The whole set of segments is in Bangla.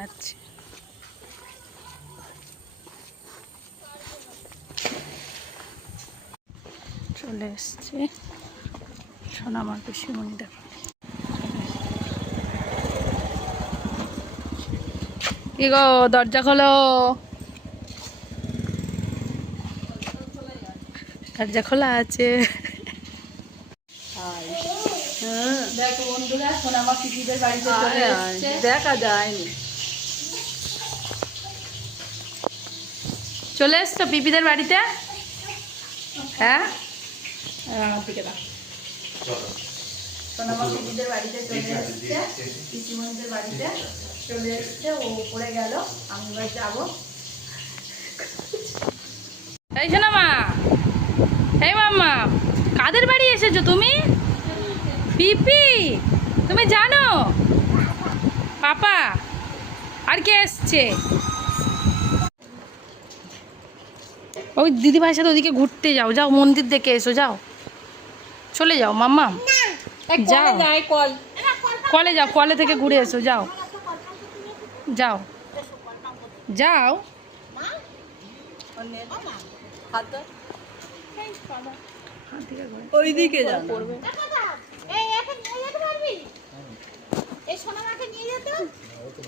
যাচ্ছে। চলে এসছে সোনামার পিসিমণি, দেখো কি গো, দরজা খোলো, দরজা খোলা আছে। দেখো বন্ধুরা, সোনামা পিসিদের বাড়িতে চলে এসছে, দেখা যায়নি। চলে এসছো পিপিদের বাড়িতে? হ্যাঁ, আমার দিকে দাও। সোনামা পিপিদের বাড়িতে চলে এসছে, পিসিমণিদের বাড়িতে চলে এসছে। ও উপরে গেল, আমি এবার যাবো। এই সোনামা, এই মাম্মা, কাদের বাড়ি এসেছো তুমি? পিপি, তুমি জানো পাপা আর কে এসছে? ওই দিদিভাইয়ের সাথে ওদিকে ঘুরতে যাও, যাও মন্দির দেখে এসো, যাও চলে যাও মাম্মা, যাও কলে যাও, কলে থেকে ঘুরে এসো, যাও যাও যাও। ওইদিকে যাও, পড়বে।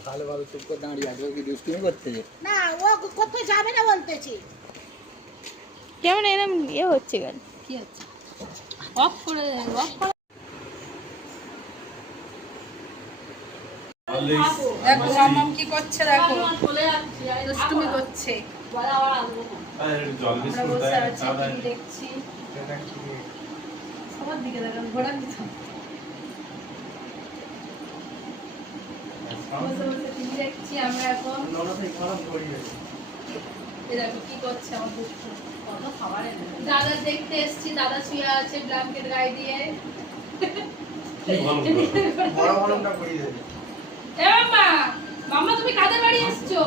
ভালোভাবে চুপ করে দাঁড়িয়ে আছে, কি দুষ্টুমি করতে না, ও কোথায় যাবে না বলতেছি। কেমন এরকম ইয়ে হচ্ছে কেন? কি হচ্ছে? অফ করে দেন, অফ করে। দেখো মাম্মাম কি করছে, দেখো দুষ্টুমি করছে। আমরা বসে আছি, টিভি দেখছি। সবার দিকে দেখেন, ঘোরার দিকে বসে বসে টিভি দেখছি আমরা এখন। দেখো কি করছে আমার দুষ্টু। দাদা দেখতে এসছি, দাদা শুয়ে আছে ব্ল্যাঙ্কেট গায়ে দিয়ে। মাম্মা তুমি কাদের বাড়ি এসছো?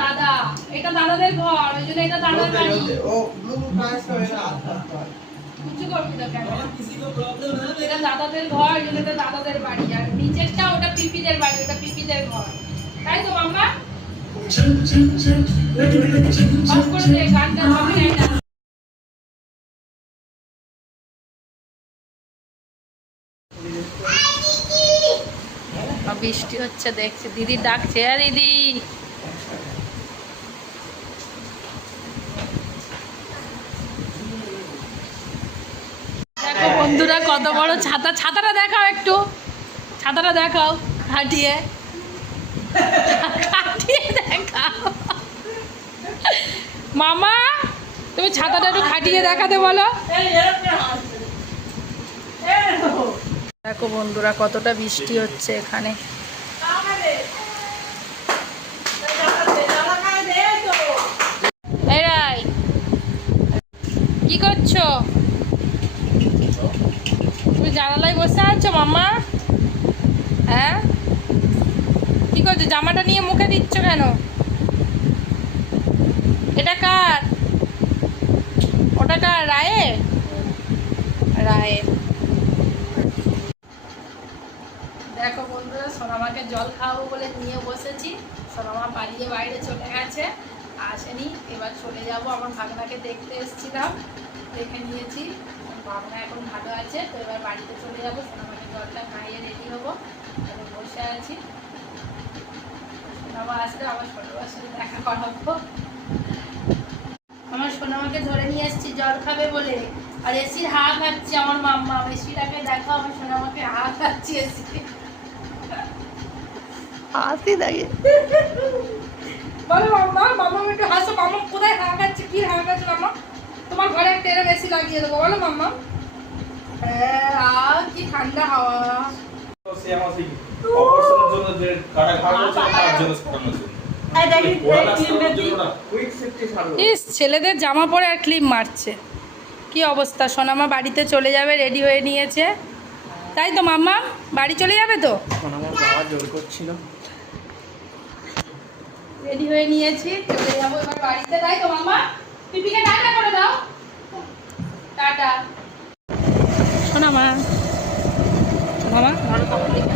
দাদা, এটা দাদাদের ঘর, ওই জন্য এটা দাদার বাড়ি। কিছু করবি না কেন? এটা দাদাদের ঘর, ওই জন্য এটা দাদাদের বাড়ি। আর নিচেরটা ওটা পিপিদের বাড়ি, ওটা পিপিদের ঘর, তাই তো মাম্মা? অফ করে দে, গানটা হবে না। বৃষ্টি হচ্ছে দেখছি, দিদি ডাকছে, হ্যাঁ দিদি। দেখো বন্ধুরা কত বড় ছাতা, ছাতাটা দেখাও একটু, ছাতাটা দেখাও খাটিয়ে, খাটিয়ে দেখাও। মামা তুমি ছাতাটা একটু খাটিয়ে দেখাতে বলো। দেখো বন্ধুরা কতটা বৃষ্টি হচ্ছে এখানে। কি করছো তুমি? জানালায় বসে আছো মাম্মা? হ্যাঁ, কি করছো? জামাটা নিয়ে মুখে দিচ্ছ কেন? এটা কার? ওটা কার? রায়ের? রায়ের। দেখো বন্ধুরা, সোনামাকে জল খাওয়াবো বলে নিয়ে বসেছি। সোনামা পালিয়ে বাইরে চলে গেছে, আসেনি। এবার চলে যাব, আমার ভাগনাকে দেখতে এসেছিলাম, দেখে নিয়েছি। ভাগনা এখন ভালো আছে, তো এবার বাড়িতে চলে যাব। সোনামাকে জলটা খাইয়ে রেডি হবো, এখন বসে আছি। সোনামা আসলে আমার ছোটবার সাথে দেখা করাবো। আমার সোনামাকে ধরে নিয়ে এসেছি জল খাবে বলে, আর এসির হাওয়া খাচ্ছি আমার মাম্মা। এসিটাকে দেখো, আমার সোনামাকে হাওয়া খাচ্ছি এসি। হাসি লাগে বলো মাম্মা, মাম্মা একটু হাসো। মাম্মা কোথায় হাওয়া খাচ্ছে? কি হাওয়া খাচ্ছে মাম্মা? তোমার ঘরে একটা এরকম এসি লাগিয়ে দেবো, বলো মাম্মা। হ্যাঁ, কি ঠান্ডা হাওয়া। ছেলেদের জামা পরে আর ক্লিপ মারছে, কি অবস্থা। সোনামা বাড়িতে চলে যাবে, রেডি হয়ে নিয়েছে, তাই তো মাম্মা? বাড়ি চলে যাবে তো? রেডি হয়ে নিয়েছি, চলে যাবো এবার বাড়িতে, তাই তো মাম্মা? পিপিকে টাটা করে দাও, টাটা। সোনামা, সোনামা ধরো তখন দেখে।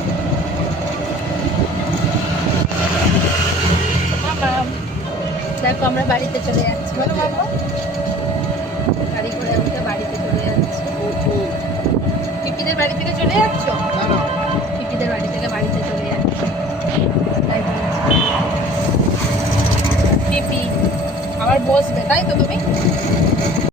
দেখো আমরা বাড়িতে চলে যাচ্ছি, বলো বাবা। গাড়ি করে উঠে বাড়িতে চলে যাচ্ছি। পিপিদের বাড়ি থেকে চলে যাচ্ছ? পিপিদের বাড়ি থেকে বাড়িতে চলে যাচ্ছি, তাই বলছি। পিপি আবার বসবে, তাই তো তুমি?